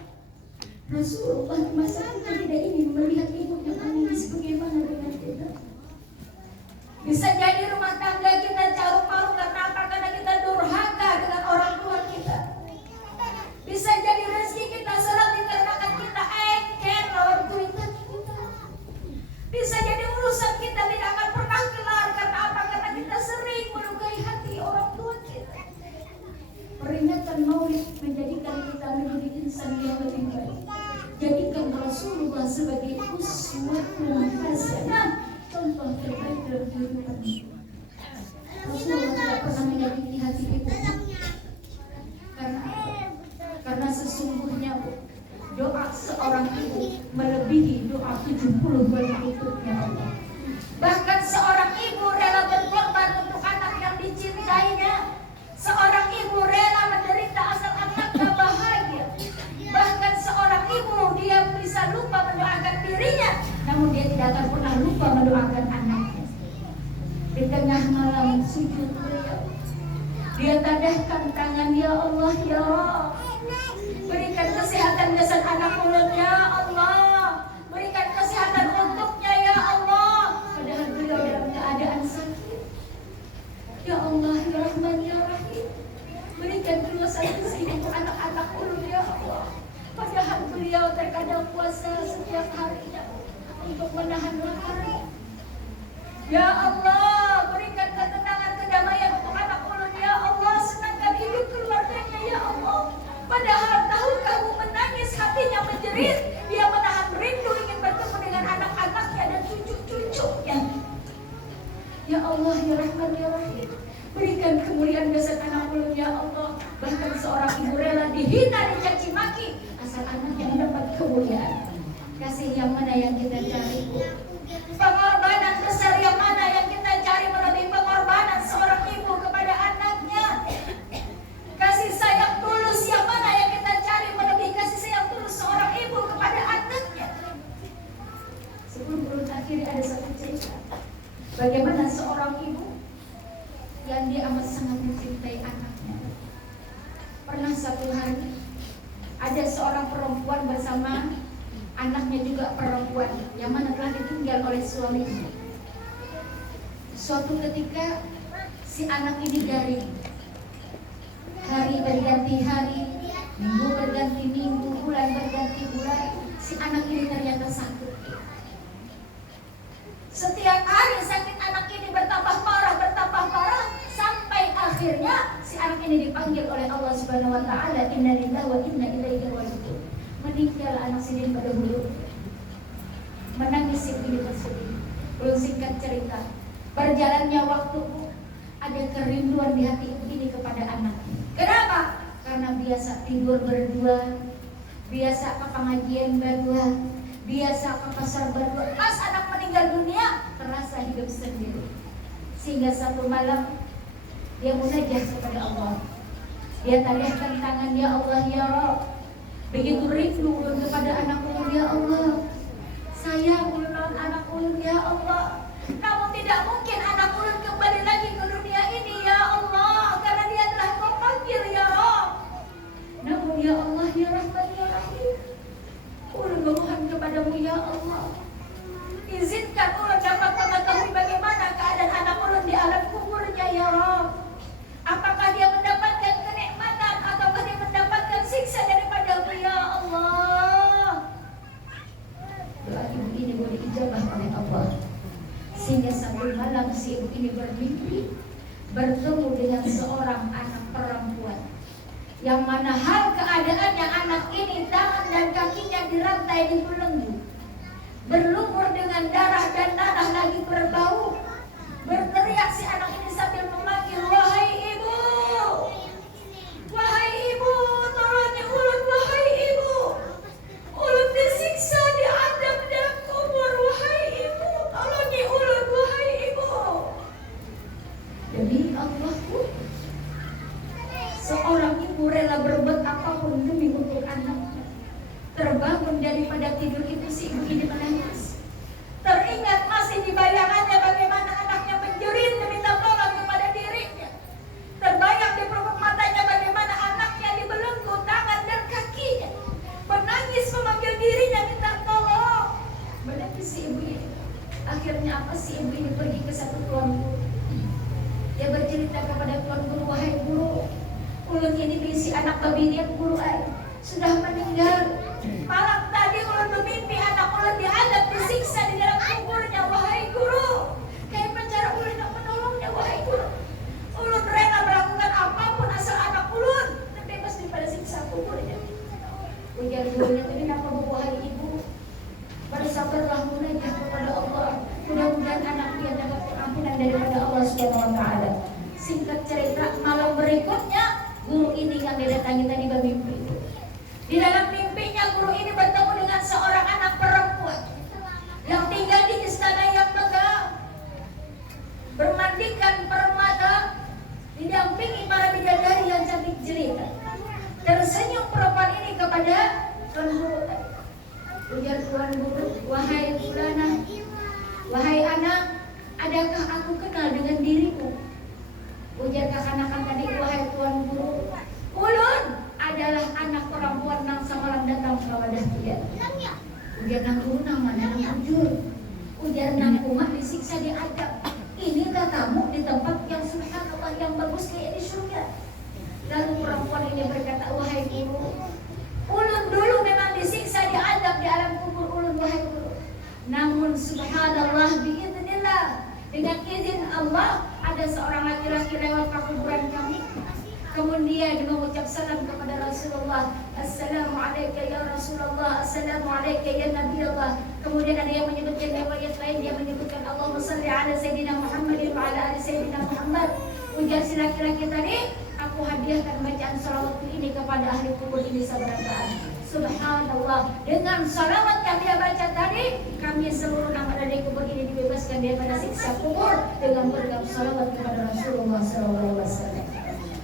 Rasulullah di masa itu tidak ingin melihat ibunya menangis. Bagaimana dengan kita? Bisa jadi rumah tangga kita jauh malu karena apa? Karena kita durhaka dengan orang tua kita. Bisa jadi rezeki kita seret dikarenakan kita engker lawan kuitan kita. Bisa jadi urusan kita tidak akan pernah kelar karena apa? Karena kita sering melukai hati orang tua kita. Peringatan Maulid menjadikan kita menjadi insan yang lebih baik. Jadikan Rasulullah sebagai uswatun hasanah, contoh terbaik dalam kehidupan. Rasulullah tidak pernah menyakiti hati ibu. Karena sesungguhnya doa seorang ibu melebihi doa 70 bulan berikutnya Allah. Bahkan seorang ibu rela berkorban untuk anak yang dicintainya. Seorang ibu rela menderita asal anaknya bahagia. Bahkan seorang ibu dia bisa lupa mendoakan dirinya, namun dia tidak akan pernah lupa mendoakan anaknya. Di tengah malam sujud beliau, dia tadahkan tangan, ya Allah ya Rabb, berikan kesehatan jasad anak ulun ya Allah, berikan kesehatan untuknya ya Allah. Padahal beliau dalam keadaan sakit. Ya Allah ya Rahman ya Rahim, berikan keluasan rezeki untuk anak-anak ulun ya Allah. Padahal beliau terkadang puasa setiap harinya untuk menahan lapar. Ya Allah, berikan ketenangan, kedamaian untuk anak ulun ya Allah, senangkan hidup keluarganya ya Allah. Padahal tahu kamu menangis, hatinya menjerit, dia menahan rindu ingin bertemu dengan anak-anaknya dan cucu-cucunya. Ya Allah ya Rahman ya Rahim, berikan kemuliaan jasad anak ulun ya Allah. Bahkan seorang ibu rela dihina, dicaci maki, asal anaknya mendapat kemuliaan. Kasih yang mana yang kita cari? Pengorbanan besar yang mana yang kita cari melebihi pengorbanan seorang ibu kepada anaknya? Kasih sayang tulus yang mana yang kita cari melebihi kasih sayang tulus seorang ibu kepada anaknya? Sebelum ulun akhiri ada satu cerita bagaimana seorang ibu yang dia amat sangat mencintai anaknya. Pernah satu hari ada seorang perempuan bersama anaknya juga perempuan yang mana telah ditinggal oleh suaminya. Suatu ketika si anak ini garing, hari berganti hari, minggu berganti minggu, bulan berganti bulan, si anak ini ternyata sakit. Setiap hari sakit anak ini bertambah parah, sampai akhirnya si anak ini dipanggil oleh Allah Subhanahu wa taala, inna lillahi wa inna ilaihi raji'un. Meninggal anak sini pada hulu. Menangis ibu bersedih. Belum singkat cerita, berjalannya waktu, ada kerinduan di hati ibu ini kepada anak. Kenapa? Karena biasa tidur berdua, biasa ke pengajian berdua, biasa ke pasar berdua. Pas anak meninggal dunia, terasa hidup sendiri. Sehingga satu malam dia munajat kepada Allah. Dia tadahkan tangan, ya Allah ya Rabb, begitu rindu ulun kepada anak ulun ya Allah. Sayang ulun anak ulun ya Allah. Namun tidak mungkin anak ulun kembali lagi ke dunia ini ya Allah, karena dia telah kau panggil ya Rabb. Namun ya Allah ya Rahman ya Rahim, ulun memohon kepadamu ya Allah, izinkan ulun dapat mengetahui bagaimana keadaan anak ulun di alam kuburnya ya Rabb. Apakah dia mendapatkan kenikmatan ataukah dia mendapatkan siksa daripada ya Allah. Doa ibu ini boleh dijabah oleh Allah. Sehingga satu malam si ibu ini bermimpi bertemu dengan seorang anak perempuan, yang mana hal keadaannya anak ini tangan dan kakinya dirantai dibelenggu, berlumur dengan darah dan nanah lagi berbau. Berteriak si anak ini sambil memanggil, wahai ibu, wahai ibu, tolongnya ulun, wahai ibu, ulun disiksa, diadab dalam kubur, wahai ibu, tolongnya ulun, wahai ibu. Demi Allahku, seorang ibu rela berbuat apapun demi untuk anaknya. Terbangun daripada tidur itu si ibu ini menangis. Teringat masih di bayangannya bagaimana anaknya menjerit meminta tolong kepada dirinya. Terbayang di pelupuk matanya bagaimana anaknya dibelenggu tangan dan kakinya, menangis memanggil dirinya minta tolong. Menangis si ibu ini. Akhirnya apa, si ibu ini pergi ke satu tuan guru. Dia bercerita kepada tuan guru, wahai guru, ulun ini berisi anak babi lihat guru sudah meninggal. Malam tadi ulun bermimpi anak ulun diadab, disiksa di dalam kuburnya, wahai guru. Kayak cara ulun nak menolongnya, wahai guru. Ulun rela melakukan apapun asal anak ulun terbebas daripada siksa kuburnya. Ujar gurunya tadi, kenapa wahai ibu? Bersabarlah munajat kepada Allah. Mudah-mudahan anak daripada Allah Subhanahu wa taala. Singkat cerita, malam berikutnya guru ini kami datangi tadi bermimpi. Di dalam mimpinya guru ini bertemu dengan seorang anak perempuan yang tinggal di istana yang megah, bermandikan permata, didampingi para bidadari yang cantik jelita. Tersenyum perempuan ini kepada tuan guru. Ujar tuan guru, wahai fulana, wahai anak, adakah aku kenal dengan dirimu? Ujar kekanakan tadi, wahai tuan guru, ulun adalah anak perempuan nang samalam datang ke wadah dia. Ujar nang guru namanya nang ujur. Ujar nang umat disiksa diadab. Ini katamu di tempat yang subhanallah yang bagus kayak di surga. Lalu perempuan ini berkata, wahai guru, ulun dulu memang disiksa diadab di alam kubur ulun, wahai guru. Namun subhanallah biiznillah, dengan izin Allah ada seorang laki-laki lewat ke kuburan kami. Kemudian dia mengucap salam kepada Rasulullah, Assalamualaikum ya Rasulullah, Assalamualaikum ya Nabi Allah. Kemudian ada yang menyebutkan riwayat lain, dia menyebutkan Allahumma salli ala Sayyidina Muhammadin wa ala ali Sayyidina Muhammad. Ujar si laki-laki tadi, aku hadiahkan bacaan salawat ini kepada ahli kubur ini seberangkaan. Subhanallah, dengan salawat yang dia baca tadi, kami seluruh nama dari kubur ini dibebaskan daripada siksa kubur dengan bergam salawat kepada Rasulullah SAW.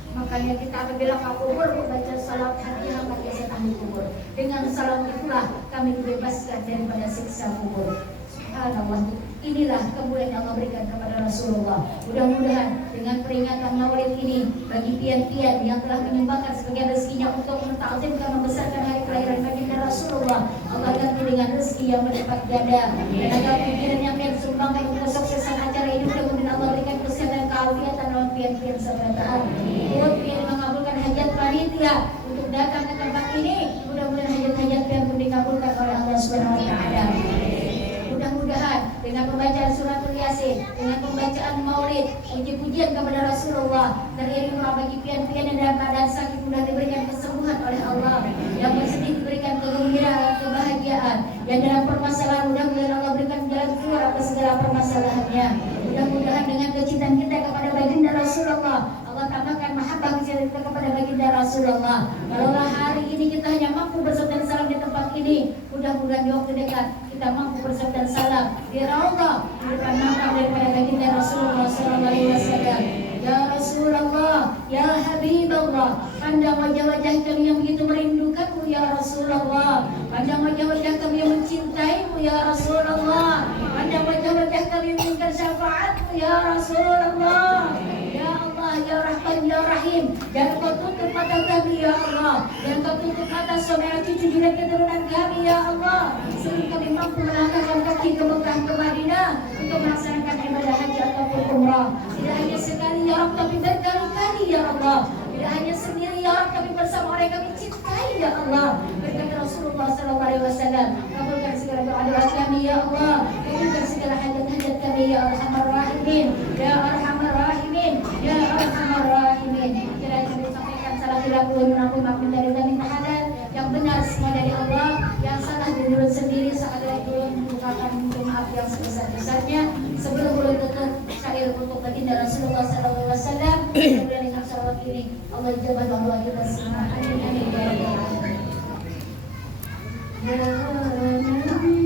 Makanya kita apabila ke kubur membaca salawat hadiah bagi ahli kubur. Dengan salawat itulah kami dibebaskan daripada siksa kubur. Subhanallah, inilah kemuliaan yang Allah berikan kepada Rasulullah. Mudah-mudahan dengan peringatan Maulid ini bagi pian-pian yang telah menyumbangkan sebagian rezekinya untuk mentakzimkan membesarkan hari kelahiran baginda Rasulullah, Allah ganti dengan rezeki yang berlipat ganda. Dan agar pikiran yang pian sumbangkan untuk kesuksesan acara ini, mudah-mudahan Allah berikan kesehatan keafiatan dalam pian-pian seberataan. Buat pian mengabulkan hajat panitia untuk datang ke tempat ini, mudah-mudahan hajat-hajat pian pun dikabulkan oleh Allah Subhanahu wa taala. Mudah-mudahan dengan pembacaan suratul Yasin, dengan pembacaan Maulid, puji-pujian kepada Rasulullah, teriring bagi pian-pian yang dalam keadaan sakit mudah diberikan kesembuhan oleh Allah, yang bersedih diberikan kegembiraan, kebahagiaan, yang dalam permasalahan mudah-mudahan Allah berikan jalan keluar atas segala permasalahannya. Mudah-mudahan dengan kecintaan kita kepada baginda Rasulullah, Allah tambahkan mahabbah kita kepada baginda Rasulullah. Kalaulah hari ini kita hanya mampu bersaudara salam di tempat ini, mudah-mudahan di waktu dekat kita mampu bersaudara salam di Raudhah di depan makam daripada baginda Rasulullah SAW. Ya Rasulullah, Ya Habibullah, pandang wajah-wajah kami yang begitu merindukanmu ya Rasulullah. Pandang wajah-wajah kami yang mencintaimu ya Rasulullah. Pandang wajah-wajah kami yang menginginkan syafaatmu ya Rasulullah. Ya Allah, Ya Rahman, Ya Rahim, jangan kau tutup mata kami ya Allah, jangan kau tutup mata saudara cucu dan keturunan kami ya Allah, sebelum kami mampu melangkahkan kaki ke Mekah ke Madinah untuk melaksanakan ibadah haji ataupun umrah. Tidak hanya sekali ya Allah, tapi berkali-kali ya Allah. Tidak hanya sendiri ya Allah, tapi bersama orang yang kami cintai ya Allah. Berkata Rasulullah SAW, kabulkan segala doa-doa kami ya Allah, kabulkan segala hajat-hajat kami ya Arhamar Rahimin, Ya Arhamar Rahimin, Ya Arhamar Rahimin. Kiranya kami sampaikan salah tidak perlu menampung maafin dari kami halal, yang benar semua dari Allah, yang salah dari diri sendiri saat itu membukakan maaf yang sebesar-besarnya. Sebelum mulai tutup syair untuk baginda Rasulullah SAW, kemudian dengan salawat ini Allah ijabah doa kita semua. Amin amin ya rabbal alamin. Ya Nabi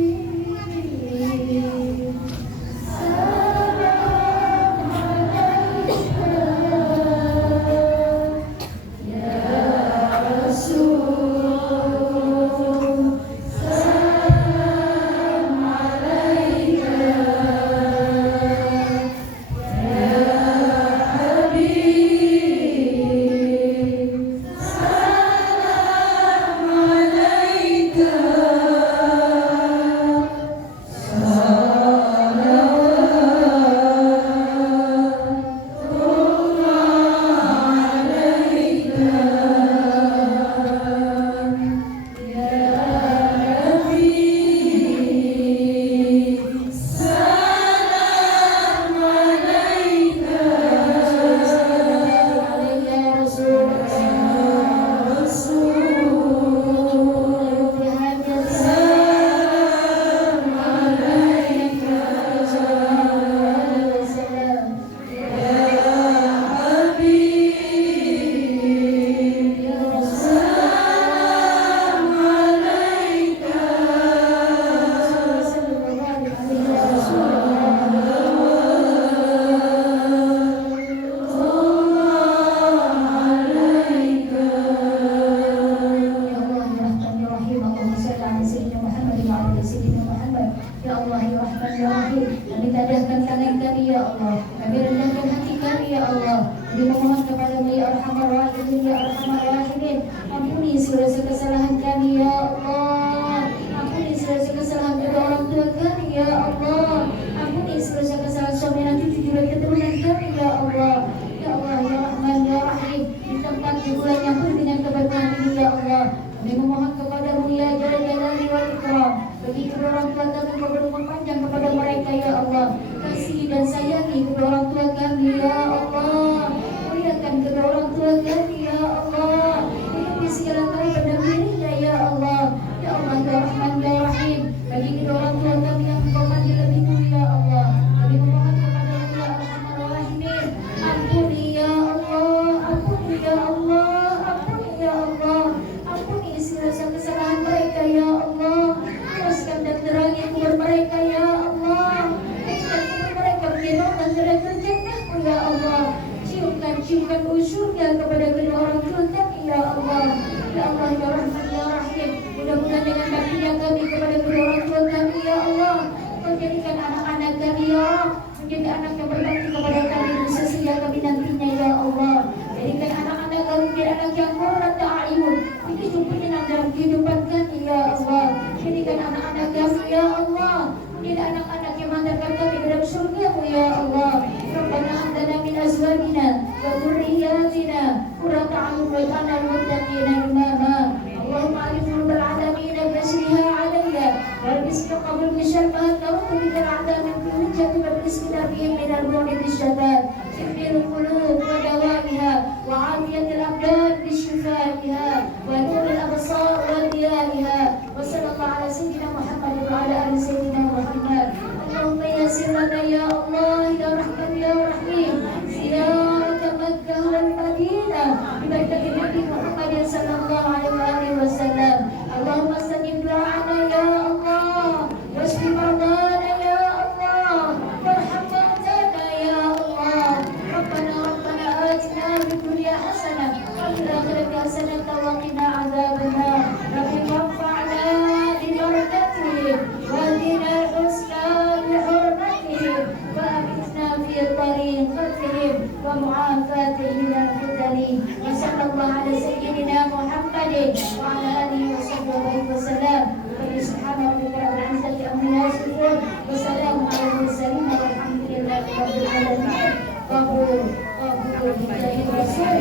Salam mudahkan tangan kami ya Allah, kami rendahkan hati kami ya Allah. Kami memohon kepada-Mu ya Arhamar Rahimin, ya Arhamar Rahimin. Ampuni segala kesalahan kami ya Allah. Ampuni segala kesalahan kedua orang tua kami ya Allah. Ampuni segala kesalahan suami dan cucu juga keturunan kami ya Allah. Ya Allah, ya Rahman, ya Rahim. Di tempat di bulan yang penuh dengan keberkahan ini ya Allah, kami memohon kepada-Mu ya Jalal Jalali wal Ikram. Bagi kedua orang tua kami, Kau berumur panjang kepada mereka ya Allah. Kasihi dan sayangi kedua orang tua kami ya Allah. Muliakan kedua orang tua kami ya Allah. Lindungi segala kali pendampingnya ya Allah. Ya Allah, ya Rahman, ya Rahim. Bagi kedua orang tua kami yang Engkau panggil lebih dulu ya Allah, kami memohon kepada-Mu ya Arhamar Rahimin. Ampuni ya Allah, ampuni ya Allah, ampuni ya Allah. Ampuni segala kesalahan mereka ya Allah. Teruskan dan terangi kubur mereka ya Allah. Teruskan kubur mereka menyenangkan jalan terjannah-Mu ya Allah. Ciumkan bau surga kepada kedua orang tua kami ya Allah. Ya Allah, ya Rahman, ya Rahim. Mudah-mudahan dengan baktinya kami kepada kedua orang tua kami ya Allah, Kau jadikan anak-anak kami ya Allah menjadi anak yang berbakti kepada kami di sesudah kami nantinya ya Allah. Jadikan anak-anak kami menjadi anak yang qurrata a'yun, begitu penyenang dalam kehidupan kami ya Allah. Jadikan anak-anak kami ya Allah menjadi anak-anak yang mengantarkan kami ke dalam surga-Mu ya Allah. Rabbana hab lana min azwajina wa dhurriyyatina qurrata a'yun waj'alna lil muttaqina imama. Allahumma alif qulubal alamin bismiha alayya wal bismi qabl bisyarbahat wa bikal a'da min kulli jati wa bismi nabiyyin min al-bu'di bisyadad sifil qulub wa dawaiha wa afiyatil abdan bisyifaiha wa nuril absar wa diyaiha wa sallallahu ala sayyidina Muhammad wa ala ali sayyidina Muhammad. Allahumma yassir lana ya Allah, ya Rahman, ya Rahim, ziyarat Makkah wal Madinah bi barakati Nabi Muhammad sallallahu alaihi wasallam. Allahumma stajib du'ana ya Allah, washfi mardana ya Allah, warham mautana ya Allah. Rabbana atina fid dunya hasanah wa fil akhirati hasanah wa qina adzabannar. Rabbi warfa'na bi barakatihim wa hdina husna bi hurmatihim wa amitna fi tariqatihim wa mu'afatihim min al-fitani. Wa sallallahu ala sayyidina Muhammadin wa ala alihi wa sahbihi wa sallam. Subhana rabbika rabbil izzati amma yasifun wa salamun ala al-mursalin walhamdulillahi rabbil alamin. Qabul bijahi rasul.